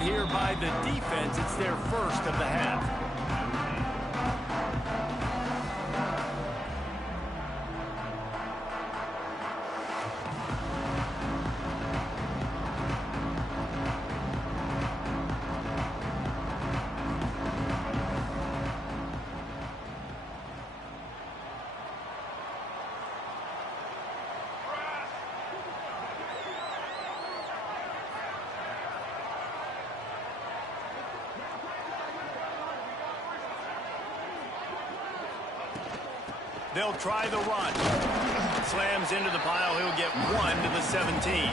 out here by the defense. It's their first of the half. They'll try the run. Slams into the pile. He'll get 1 to the 17.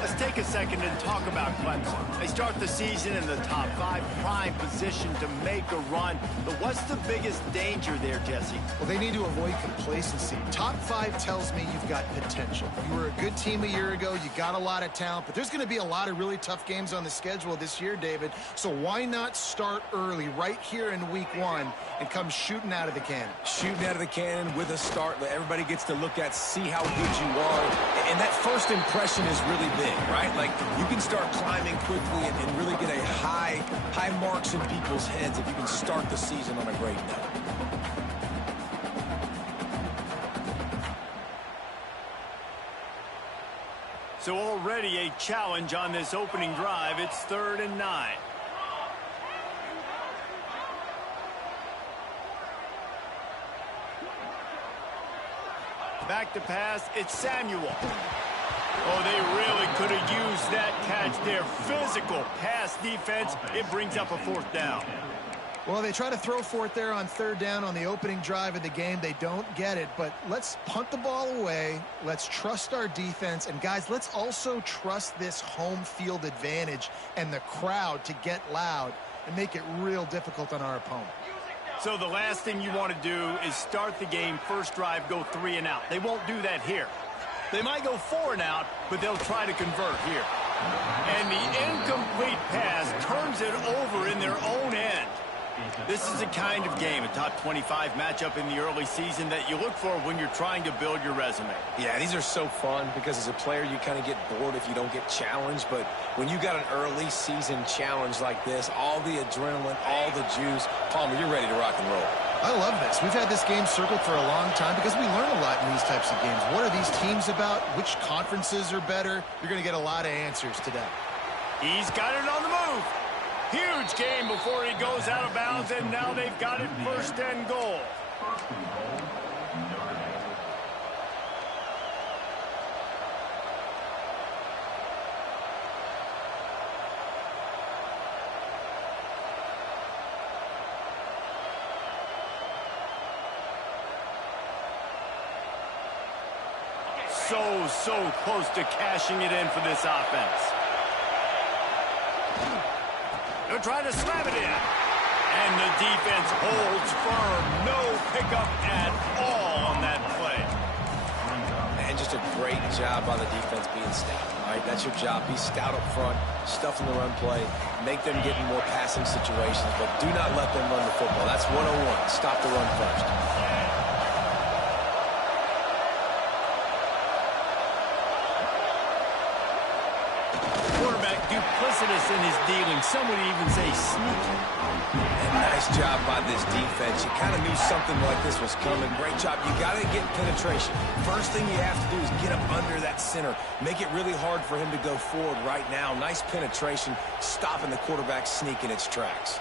Let's take a second and talk about Clemson. They start the season in the top 5, prime position to make a run. But what's the biggest danger there, Jesse? Well, they need to avoid complacency. Top 5 tells me you've got potential. You were a good team a year ago. You got a lot of talent. But there's going to be a lot of really tough games on the schedule this year, David. So why not start early right here in week 1 and come shooting out of the cannon? Shooting out of the cannon with a start that everybody gets to look at, see how good you are. And that first impression is really big, right? Like, you can start climbing quickly and really get a high marks in people's heads if you can start the season on a great note. So already a challenge on this opening drive. It's 3rd and 9. Back to pass, it's Samuel. Oh, they really could have used that catch there. Physical pass defense. It brings up a 4th down. Well, they try to throw for it there on 3rd down on the opening drive of the game. They don't get it, but let's punt the ball away. Let's trust our defense. And, guys, let's also trust this home field advantage and the crowd to get loud and make it real difficult on our opponent. So the last thing you want to do is start the game, first drive, go 3 and out. They won't do that here. They might go 4 and out, but they'll try to convert here. And the incomplete pass turns it over in their own end. This is a kind of game, a top 25 matchup in the early season that you look for when you're trying to build your resume. Yeah, these are so fun because as a player you kind of get bored if you don't get challenged. But when you got an early season challenge like this, all the adrenaline, all the juice, Palmer, you're ready to rock and roll. I love this. We've had this game circled for a long time because we learn a lot in these types of games. What are these teams about? Which conferences are better? You're going to get a lot of answers today. He's got it on the move. Huge game before he goes out of bounds, and now they've got it 1st and goal. So close to cashing it in for this offense. They'll try to slam it in. And the defense holds firm. No pickup at all on that play. And just a great job by the defense being stout. All right, that's your job. Be stout up front, stuff in the run play, make them get in more passing situations, but do not let them run the football. That's 101. Stop the run first. Duplicitous in his dealing. Some would even say sneaky. And nice job by this defense. You kind of knew something like this was coming. Great job. You got to get penetration. First thing you have to do is get up under that center. Make it really hard for him to go forward right now. Nice penetration, stopping the quarterback sneak in its tracks.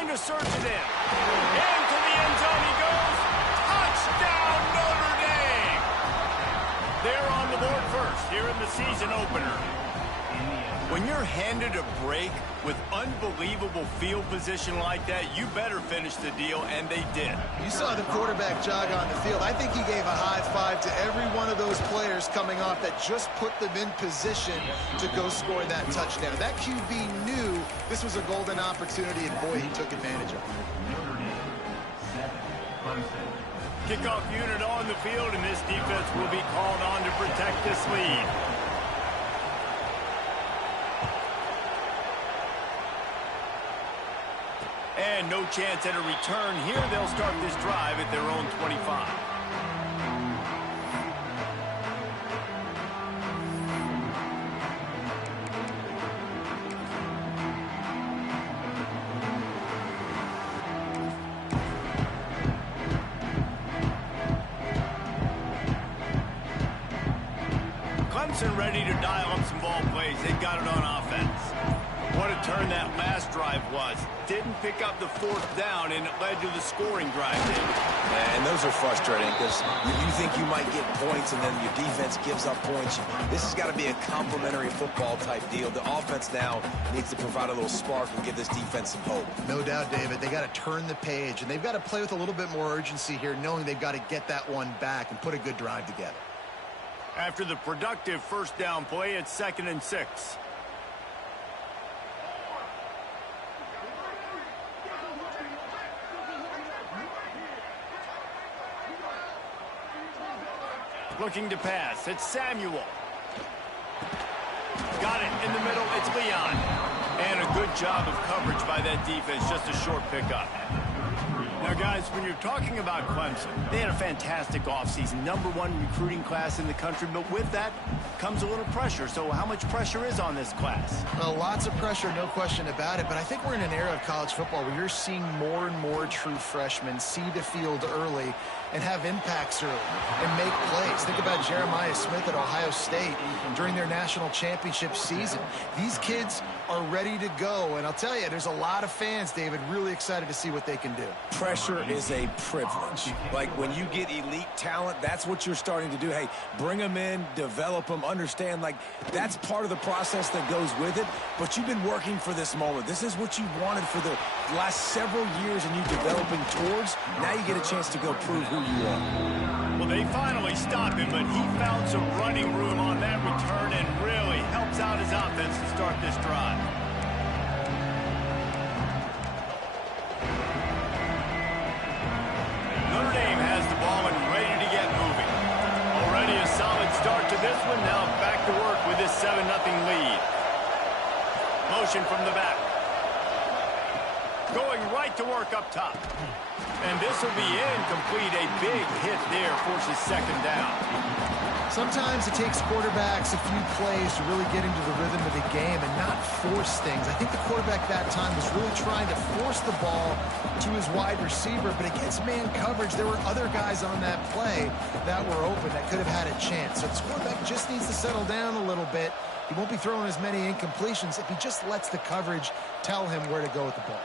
To search it in. Into the end zone he goes. Touchdown, Notre Dame. They're on the board first here in the season opener. When you're handed a break with unbelievable field position like that, you better finish the deal, and they did. You saw the quarterback jog on the field. I think he gave a high five to every one of those players coming off that just put them in position to go score that touchdown. That QB knew this was a golden opportunity, and boy, he took advantage of it. Kickoff unit on the field, and this defense will be called on to protect this lead. And no chance at a return here. They'll start this drive at their own 25. Clemson ready to dial up some ball plays. They've got it on offense. What a turn that last drive was. Didn't pick up the fourth down, and it led to the scoring drive, David. And those are frustrating because you think you might get points, and then your defense gives up points. This has got to be a complementary football type deal. The offense now needs to provide a little spark and give this defense some hope. No doubt, David. They got to turn the page, and they've got to play with a little bit more urgency here, knowing they've got to get that one back and put a good drive together. After the productive first down play, it's 2nd and 6. Looking to pass. It's Samuel. Got it in the middle. It's Leon. And a good job of coverage by that defense. Just a short pickup. Now, guys, when you're talking about Clemson, they had a fantastic offseason. #1 recruiting class in the country. But with that comes a little pressure. So how much pressure is on this class? Well, lots of pressure, no question about it. But I think we're in an era of college football where you're seeing more and more true freshmen see the field early and have impacts early and make plays. Think about Jeremiah Smith at Ohio State during their national championship season. These kids are ready to go, and I'll tell you, there's a lot of fans, David, really excited to see what they can do. Pressure is a privilege. Like when you get elite talent, that's what you're starting to do. Hey, bring them in, develop them, understand, like that's part of the process that goes with it, but you've been working for this moment. This is what you've wanted for the last several years, and you developing towards. Now you get a chance to go prove who you are. Well, they finally stopped him, but he found some running room on that return and really helps out his offense to start this drive. Notre Dame has the ball and ready to get moving. Already a solid start to this one. Now back to work with this 7-0 lead. Motion from the back. Going right to work up top. And this will be incomplete. A big hit there forces 2nd down. Sometimes it takes quarterbacks a few plays to really get into the rhythm of the game and not force things. I think the quarterback that time was really trying to force the ball to his wide receiver, but against man coverage, there were other guys on that play that were open that could have had a chance. So this quarterback just needs to settle down a little bit. He won't be throwing as many incompletions if he just lets the coverage tell him where to go with the ball.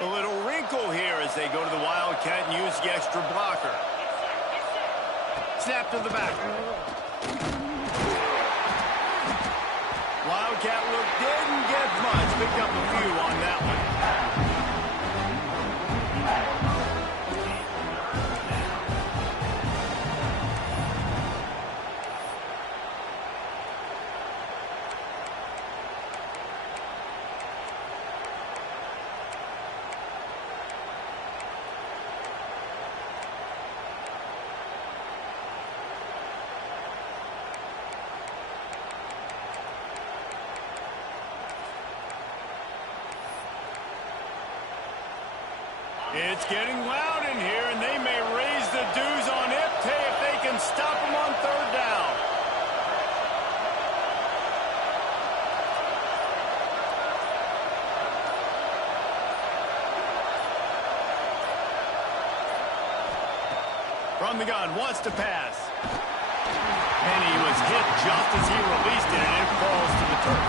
A little wrinkle here as they go to the Wildcat and use the extra blocker. Snap to the back. Wildcat look didn't get much. Picked up a few on that one. It's getting loud in here, and they may raise the dues on Ipte if they can stop him on 3rd down. From the gun, wants to pass. And he was hit just as he released it, and it falls to the turf.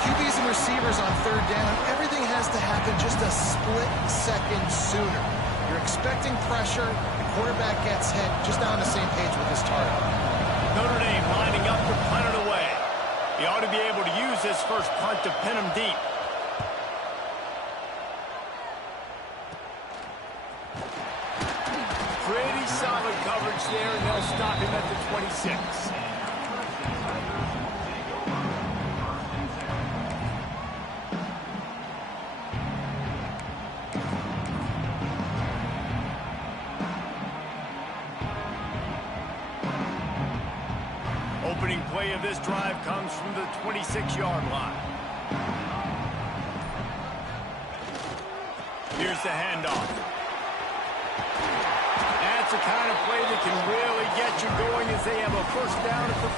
QBs in receivers on third down, everything has to happen just a split second sooner. You're expecting pressure, the quarterback gets hit, just not on the same page with his target. Notre Dame lining up to punt it away. He ought to be able to use this first punt to pin him deep. Pretty solid coverage there, and they'll stop him at the 26. Opening play of this drive comes from the 26-yard line. Here's the handoff. That's the kind of play that can really get you going as they have a first down at the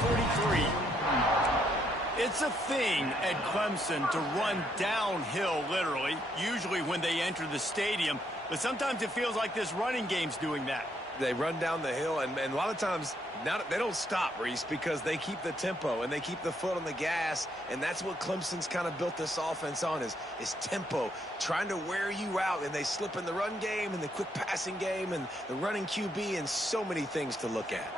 43. It's a thing at Clemson to run downhill, literally, usually when they enter the stadium. But sometimes it feels like this running game's doing that. They run down the hill, and a lot of times they don't stop, Reese, because they keep the tempo and they keep the foot on the gas, and that's what Clemson's kind of built this offense on is tempo, trying to wear you out, and they slip in the run game and the quick passing game and the running QB and so many things to look at.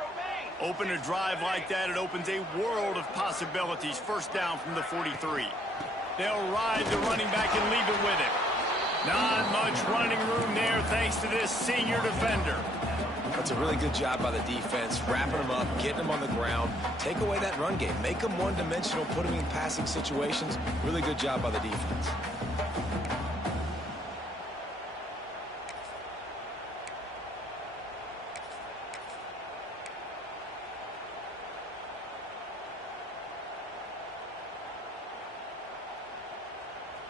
Open a drive like that, it opens a world of possibilities. First down from the 43. They'll ride the running back and leave it with him. Not much running room there thanks to this senior defender. That's a really good job by the defense, wrapping them up, getting them on the ground, take away that run game, make them one-dimensional, put them in passing situations. Really good job by the defense.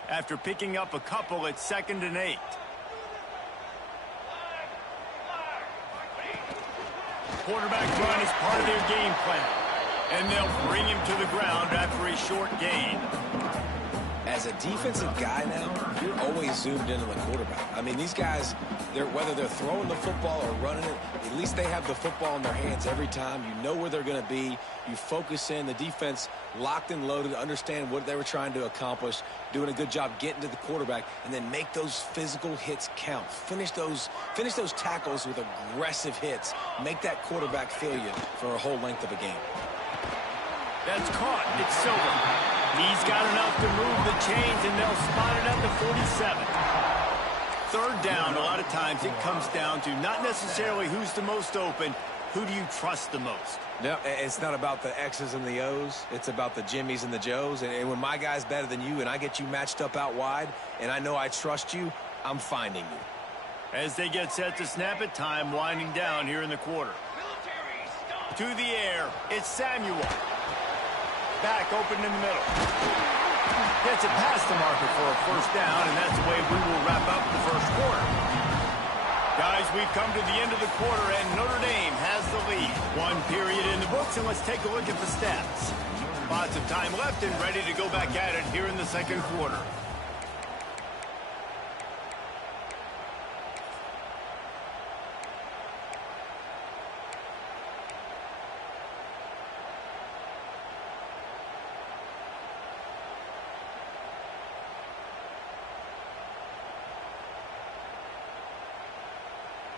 After picking up a couple, it's 2nd and 8. Quarterback run is part of their game plan, and they'll bring him to the ground after a short gain. As a defensive guy now, you're always zoomed in on the quarterback. I mean, these guys, whether they're throwing the football or running it, at least they have the football in their hands every time. You know where they're going to be. You focus in. The defense locked and loaded, understand what they were trying to accomplish, doing a good job getting to the quarterback, and then make those physical hits count. Finish those tackles with aggressive hits. Make that quarterback feel you for a whole length of a game. That's caught. It's Silver. He's got enough to move the chains, and they'll spot it at the 47. Third down, a lot of times it comes down to not necessarily who's the most open, who do you trust the most? No, it's not about the X's and the O's. It's about the Jimmys and the Joes. And when my guy's better than you and I get you matched up out wide and I know I trust you, I'm finding you. As they get set to snap it, time winding down here in the quarter. To the air, it's Samuel. Back open in the middle. Gets it past the marker for a first down, and that's the way we will wrap up the first quarter. Guys, we've come to the end of the quarter, and Notre Dame has the lead. One period in the books, and let's take a look at the stats. Lots of time left and ready to go back at it here in the second quarter.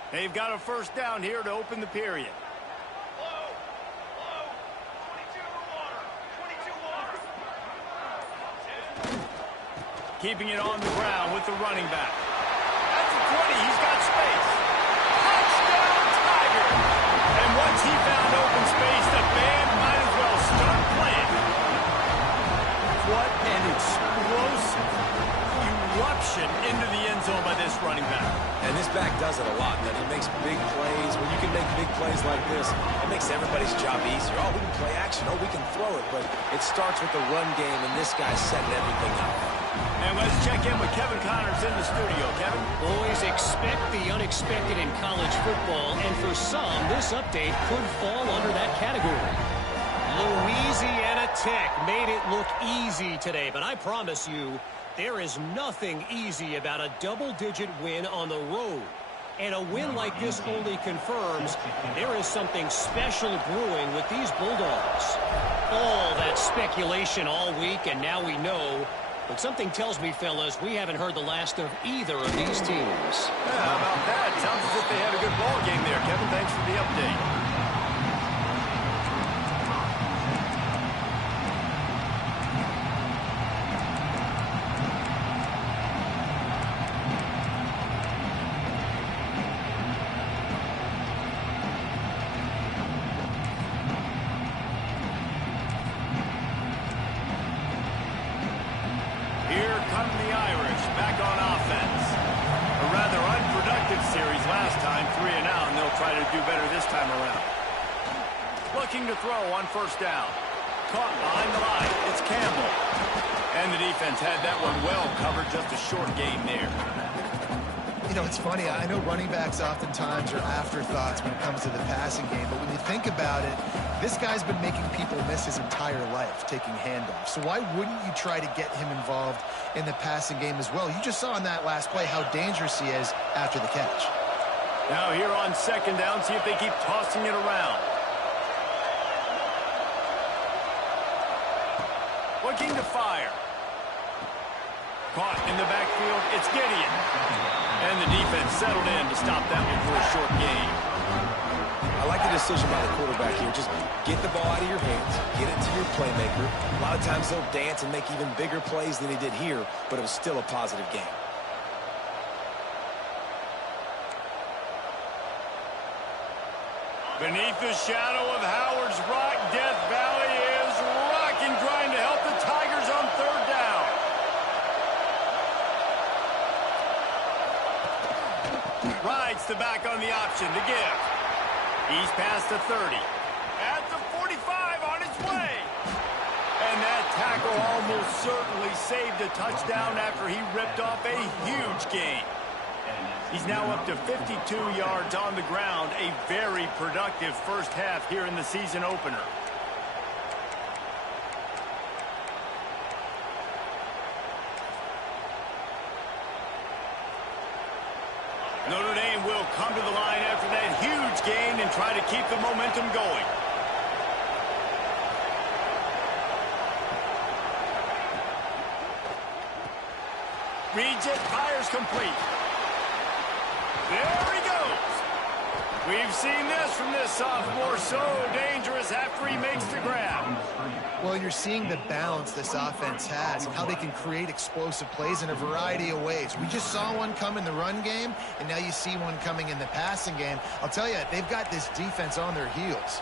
They've got a first down here to open the period. Keeping it on the ground with the running back. That's the 20. He's got space. Touchdown, Tiger. And once he found open space, the band might as well start playing. What an explosive eruption into the end zone by this running back. And this back does it a lot. He makes big plays. When you can make big plays like this, it makes everybody's job easier. Oh, we can play action. Oh, we can throw it. But it starts with the run game, and this guy's setting everything up. And let's check in with Kevin Connors in the studio. Kevin? Boys, expect the unexpected in college football, and for some, this update could fall under that category. Louisiana Tech made it look easy today, but I promise you, there is nothing easy about a double-digit win on the road. And a win like this only confirms there is something special brewing with these Bulldogs. All that speculation all week, and now we know But something tells me, fellas, we haven't heard the last of either of these teams. Yeah, how about that? Sounds as if they had a good ball game there. Kevin, thanks for the update. Here come the Irish back on offense. A rather unproductive series last time, 3 and out, and they'll try to do better this time around. Looking to throw on first down. Caught behind the line. It's Campbell. And the defense had that one well covered, just a short gain there. You know, it's funny. I know running backs oftentimes are afterthoughts when it comes to the passing game, but when you think about it, this guy's been making people miss his entire life taking handoffs. So why wouldn't you try to get him involved in the passing game as well? You just saw in that last play how dangerous he is after the catch. Now here on second down, see if they keep tossing it around. Looking to fire. Caught in the backfield, it's Gideon. And the defense settled in to stop that one for a short gain. I like the decision by the quarterback here. Just get the ball out of your hands, get it to your playmaker. A lot of times they'll dance and make even bigger plays than he did here, but it was still a positive game. Beneath the shadow of Howard's Rock, Death Valley is rocking, trying to help the Tigers on third down. Rides the back on the option to give. He's past the 30. At the 45 on his way. And that tackle almost certainly saved a touchdown after he ripped off a huge gain. He's now up to 52 yards on the ground. A very productive first half here in the season opener. Notre Dame will come to the line after that huge gain and try to keep the momentum going. Reads it, fires complete. There he goes. We've seen this from this sophomore, so dangerous after he makes the grab. Well, you're seeing the balance this offense has and how they can create explosive plays in a variety of ways. We just saw one come in the run game, and now you see one coming in the passing game. I'll tell you, they've got this defense on their heels.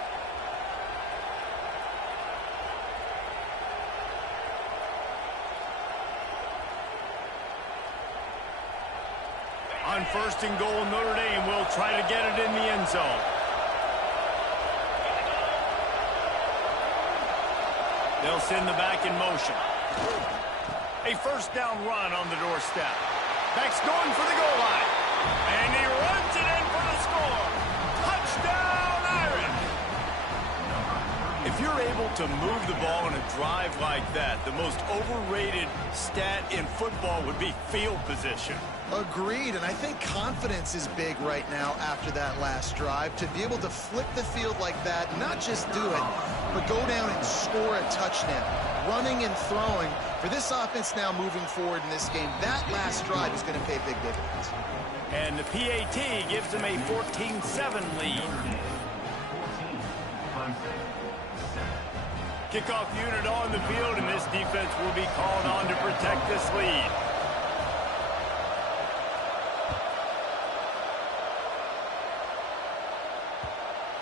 On first and goal, Notre Dame will try to get it in the end zone. They'll send the back in motion. A first down run on the doorstep. Back's going for the goal line. And he runs it in for the score. Touchdown, Irish! If you're able to move the ball in a drive like that, the most overrated stat in football would be field position. Agreed, and I think confidence is big right now after that last drive. To be able to flip the field like that, not just do it, but go down and score a touchdown. Running and throwing, for this offense now moving forward in this game, that last drive is going to pay big dividends. And the PAT gives them a 14-7 lead. Kickoff unit on the field, and this defense will be called on to protect this lead.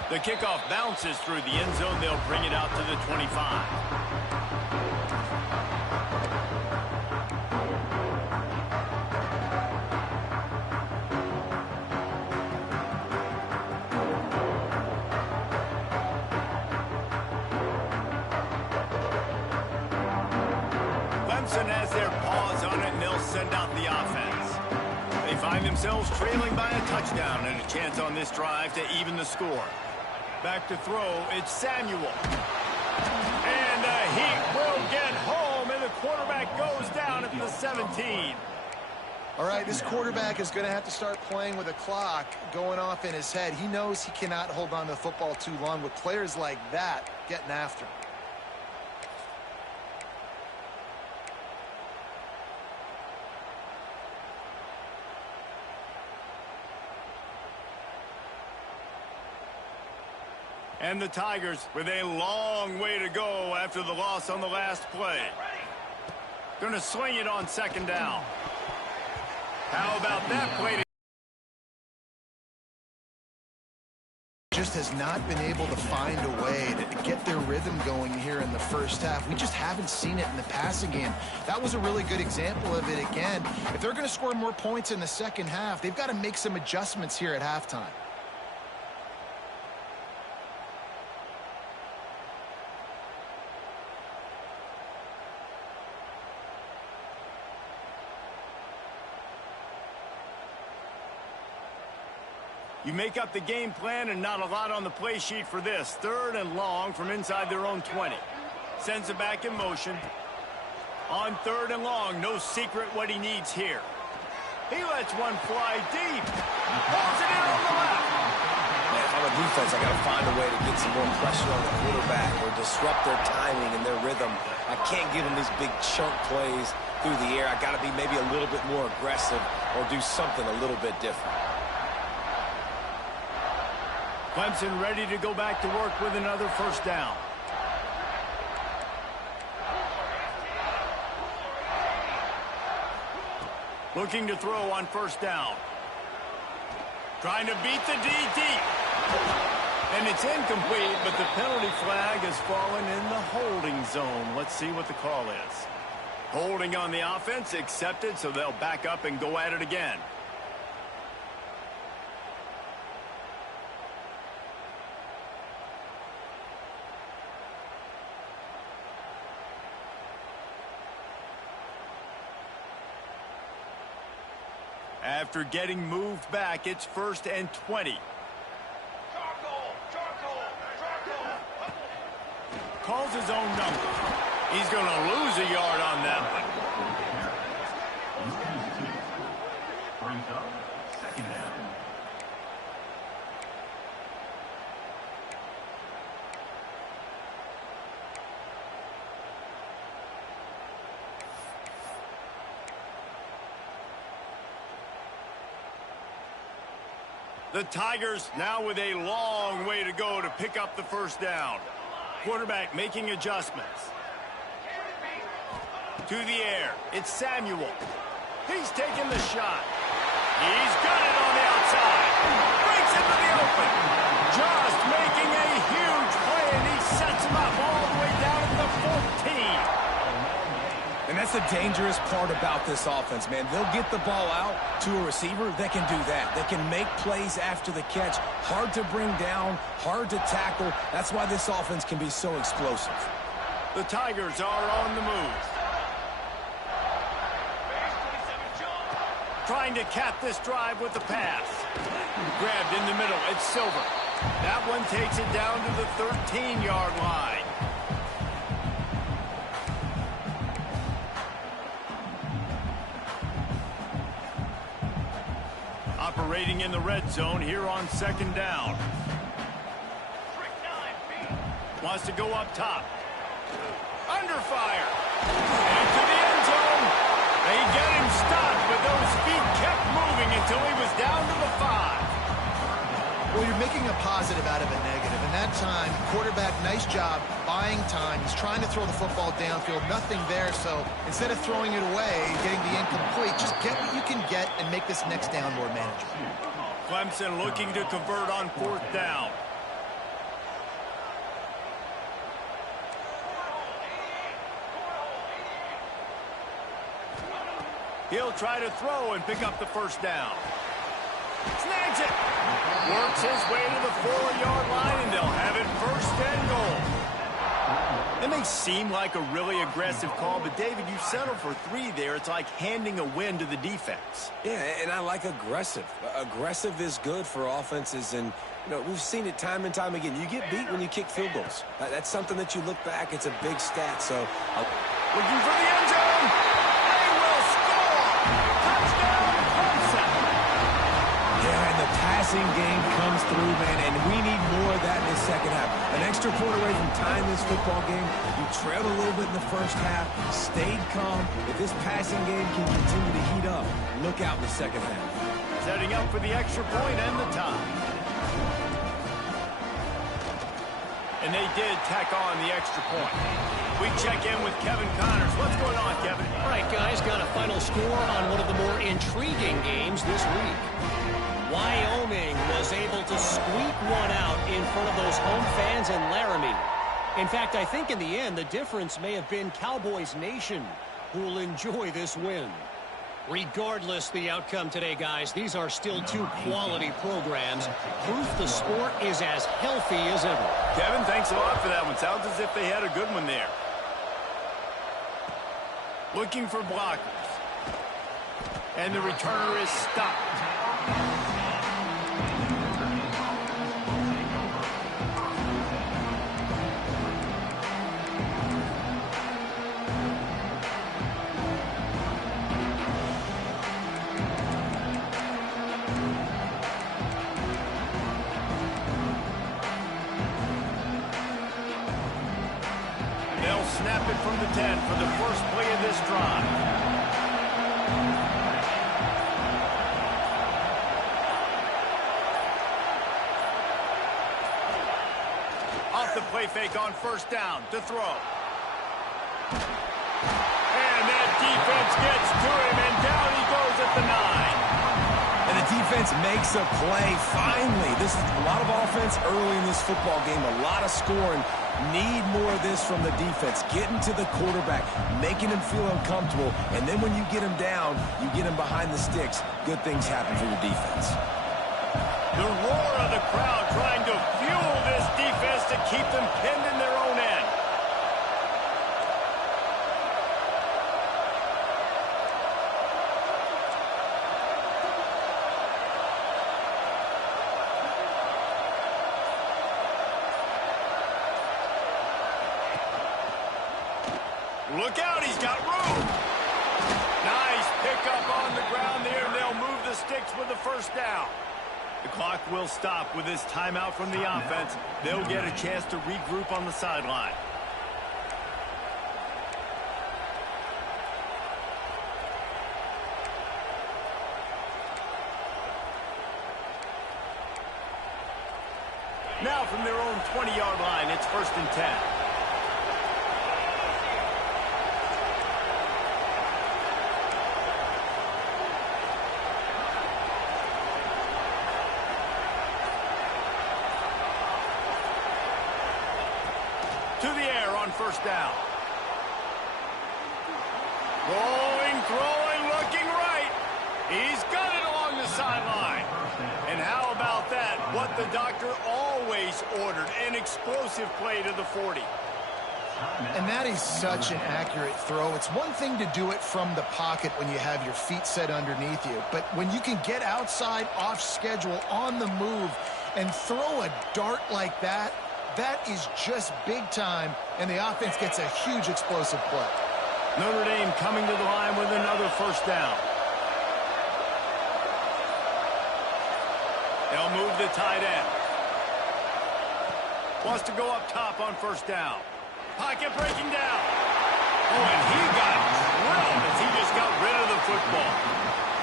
The kickoff bounces through the end zone. They'll bring it out to the 25. Clemson has their paws on it, and they'll send out the offense. They find themselves trailing by a touchdown and a chance on this drive to even the score. Back to throw, it's Samuel. And he will get home, and the quarterback goes down at the 17. All right, this quarterback is going to have to start playing with a clock going off in his head. He knows he cannot hold on to the football too long with players like that getting after him. And the Tigers with a long way to go after the loss on the last play. Going to swing it on second down. How about that play? Just has not been able to find a way to get their rhythm going here in the first half. We just haven't seen it in the passing game. That was a really good example of it again. If they're going to score more points in the second half, they've got to make some adjustments here at halftime. You make up the game plan and not a lot on the play sheet for this. 3rd and long from inside their own 20. Sends it back in motion. On 3rd and long, no secret what he needs here. He lets one fly deep. Pulls it in on the left. Man, if I'm a defense, I got to find a way to get some more pressure on the quarterback or disrupt their timing and their rhythm. I can't give them these big chunk plays through the air. I got to be maybe a little bit more aggressive or do something a little bit different. Clemson ready to go back to work with another first down. Looking to throw on first down. Trying to beat the D deep. And it's incomplete, but the penalty flag has fallen in the holding zone. Let's see what the call is. Holding on the offense, accepted, so they'll back up and go at it again. After getting moved back, it's 1st and 20. Calls his own number. He's going to lose a yard on that one. The Tigers now with a long way to go to pick up the first down. Quarterback making adjustments. To the air. It's Samuel. He's taking the shot. He's got it on the outside. Breaks into the open. Just making a huge play, and he sets him up all the way down to the 14. And that's the dangerous part about this offense, man. They'll get the ball out to a receiver. They can do that. They can make plays after the catch. Hard to bring down, hard to tackle. That's why this offense can be so explosive. The Tigers are on the move. Trying to cap this drive with the pass. Grabbed in the middle. It's Silver. That one takes it down to the 13-yard line. Operating in the red zone here on second down. Wants to go up top. Under fire. And to the end zone. They get him stopped, but those feet kept moving until he was down to the 5. Well, you're making a positive out of a negative. And that time, quarterback, nice job buying time. He's trying to throw the football downfield. Nothing there, so instead of throwing it away, getting the incomplete, just get what you can get and make this next down more manageable. Clemson looking to convert on 4th down. He'll try to throw and pick up the first down. Snags it. Works his way to the 4-yard line, and they'll have it 1st and goal. It may seem like a really aggressive call, but David, you settle for 3 there. It's like handing a win to the defense. Yeah, and I like aggressive. Aggressive is good for offenses, and we've seen it time and time again. You get beat when you kick field goals. That's something that you look back. It's a big stat. So looking for the end zone. They will score. Touchdown, Clemson. Yeah, and the passing game comes through, man, and we need more of that in the second half. An extra point away from tying this football game. You trailed a little bit in the first half, stayed calm. If this passing game can continue to heat up, look out in the second half. Setting up for the extra point and the tie. And they did tack on the extra point. We check in with Kevin Connors. What's going on, Kevin? All right, guys, got a final score on one of the more intriguing games this week. Wyoming was able to squeak one out in front of those home fans in Laramie. In fact, I think in the end, the difference may have been Cowboys Nation, who will enjoy this win. Regardless the outcome today, guys, these are still two quality programs. Proof the sport is as healthy as ever. Kevin, thanks a lot for that one. Sounds as if they had a good one there. Looking for blockers. And the returner is stopped. Snap it from the 10 for the first play of this drive. Off the play fake on first down to throw. And that defense gets to him, and down he goes at the 9. And the defense makes a play. Finally, this is a lot of offense early in this football game, a lot of scoring. Need more of this from the defense. Getting to the quarterback, making him feel uncomfortable, and then when you get him down, you get him behind the sticks. Good things happen for your defense. The roar of the crowd trying to fuel this defense to keep them pinned in their own end. Look out, he's got room. Nice pickup on the ground there, and they'll move the sticks with the first down. The clock will stop with this timeout from the offense. They'll get a chance to regroup on the sideline. Now from their own 20-yard line, it's 1st and 10. To the air on first down. Rolling, throwing, looking right. He's got it along the sideline. And how about that? What the doctor always ordered, an explosive play to the 40. And that is such an accurate throw. It's one thing to do it from the pocket when you have your feet set underneath you, but when you can get outside, off schedule, on the move, and throw a dart like that, that is just big time, and the offense gets a huge explosive play. Notre Dame coming to the line with another first down. They'll move the tight end. Wants to go up top on first down. Pocket breaking down. Oh, and he got drilled as he just got rid of the football.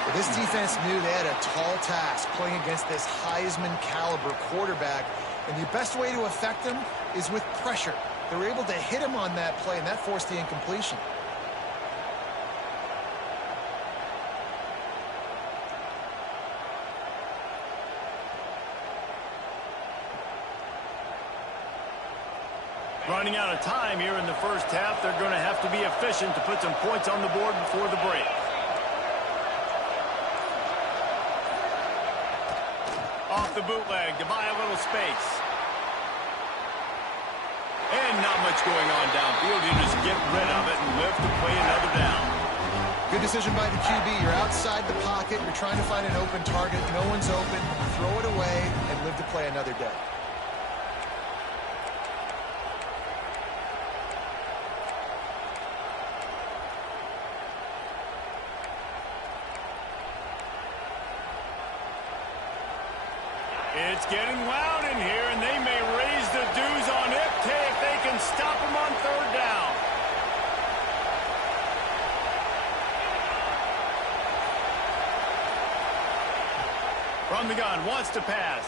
Well, this defense knew they had a tall task playing against this Heisman caliber quarterback. And the best way to affect him is with pressure. They were able to hit him on that play, and that forced the incompletion. Running out of time here in the first half. They're going to have to be efficient to put some points on the board before the break. Off the bootleg to buy a little space. And not much going on downfield. You just get rid of it and live to play another down. Good decision by the QB. You're outside the pocket. You're trying to find an open target. No one's open. Throw it away and live to play another day. It's getting loud in here, and they may raise the dues on Ipte if they can stop him on third down. From the gun, wants to pass.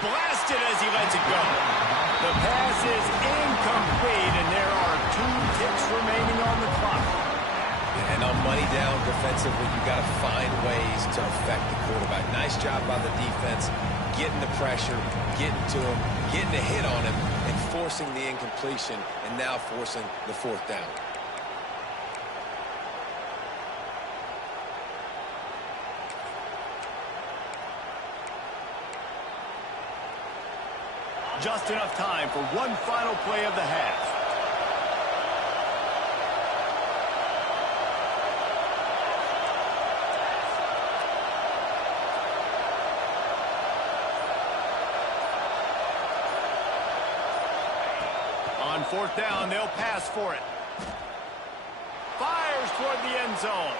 blasted as he lets it go. The pass is incomplete, and there are 2 ticks remaining on the clock. And on money down defensively, you got to find ways to affect the quarterback. Nice job by the defense, getting the pressure, getting to him, getting a hit on him, and forcing the incompletion, and now forcing the 4th down. Just enough time for one final play of the half. On 4th down, they'll pass for it. Fires toward the end zone.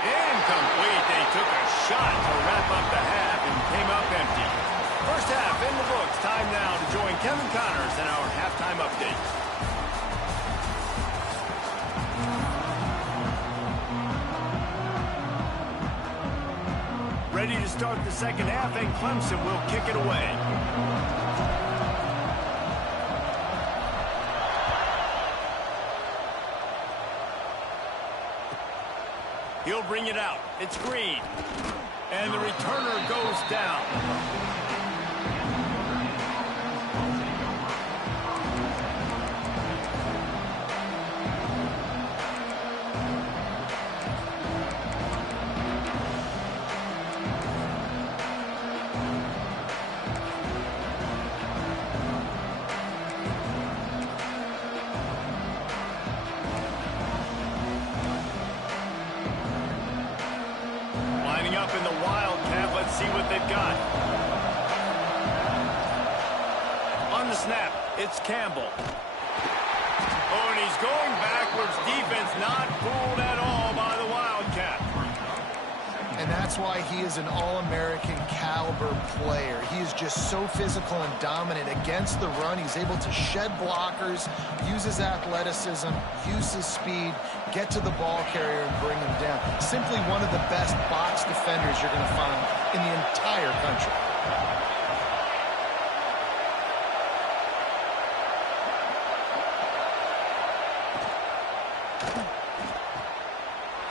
Incomplete. They took a shot to wrap up the half and came up empty. First half in the books. Time now to join Kevin Connors in our halftime update. Ready to start the second half, and Clemson will kick it away. He'll bring it out. It's Green. And the returner goes down. Up in the Wildcat. Let's see what they've got. On the snap, it's Campbell. Oh, and he's going backwards. Defense not fooled at all by the Wildcat. And that's why he is an All-American caliber player. He is just so physical and dominant against the run. He's able to shed blockers, use his athleticism, use his speed, get to the ball carrier and bring him down. Simply one of the best box defenders you're going to find in the entire country.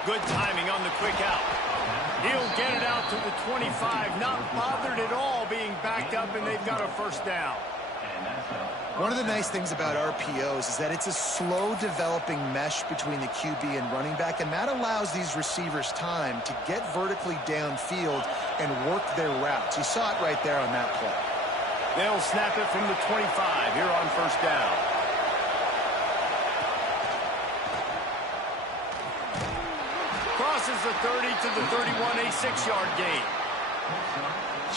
Good timing on the quick out. He'll get it out to the 25, not bothered at all being backed up, and they've got a first down. One of the nice things about RPOs is that it's a slow-developing mesh between the QB and running back, and that allows these receivers time to get vertically downfield and work their routes. You saw it right there on that play. They'll snap it from the 25 here on first down. Crosses the 30 to the 31, a 6-yard gain.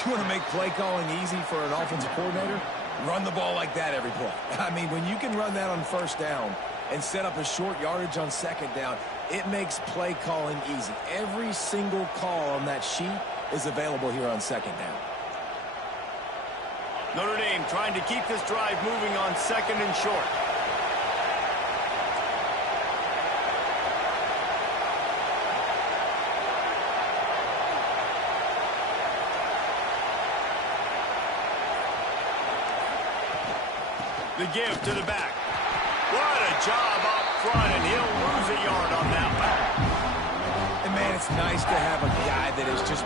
You want to make play calling easy for an offensive coordinator? Run the ball like that every play. I mean, when you can run that on first down and set up a short yardage on second down, it makes play calling easy. Every single call on that sheet is available here on second down. Notre Dame trying to keep this drive moving on second and short. The give to the back. What a job up front, and he'll lose a yard on that one. And, man, it's nice to have a guy that is just